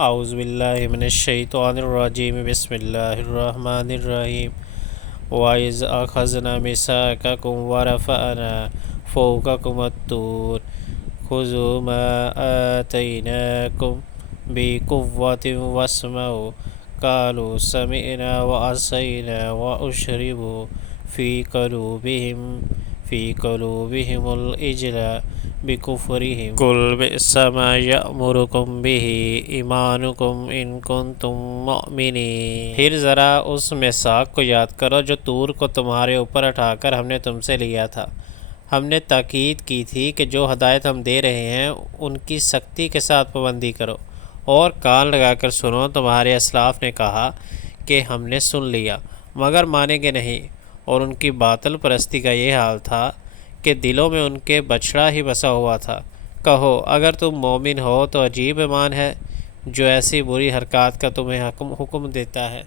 اعوذ باللہ من الشیطان الرجیم بسم اللہ الرحمن الرحیم وَإِذْ أَخَذْنَا مِيثَاقَكُمْ وَرَفَعْنَا فَوْقَكُمُ الطُّورَ خُذُوا مَا آتَيْنَاكُمْ بِقُوَّةٍ وَاسْمَعُوا قَالُوا سَمِعْنَا وَعَصَيْنَا وَأُشْرِبُوا فِي قُلُوبِهِمُ الْعِجْلَ بِكُفْرِهِمْ قُلْ بِئْسَ مَا يَأْمُرُكُمْ بِهِ ایمانکم ان کنتم مؤمنین۔ پھر ذرا اس میثاق کو یاد کرو جو طور کو تمہارے اوپر اٹھا کر ہم نے تم سے لیا تھا۔ ہم نے تاکید کی تھی کہ جو ہدایت ہم دے رہے ہیں ان کی سختی کے ساتھ پابندی کرو اور کان لگا کر سنو۔ تمہارے اسلاف نے کہا کہ ہم نے سن لیا مگر مانیں گے نہیں، اور ان کی باطل پرستی کا یہ حال تھا کہ دلوں میں ان کے بچھڑا ہی بسا ہوا تھا۔ کہو اگر تم مومن ہو تو عجیب ایمان ہے جو ایسی بری حرکات کا تمہیں حکم دیتا ہے۔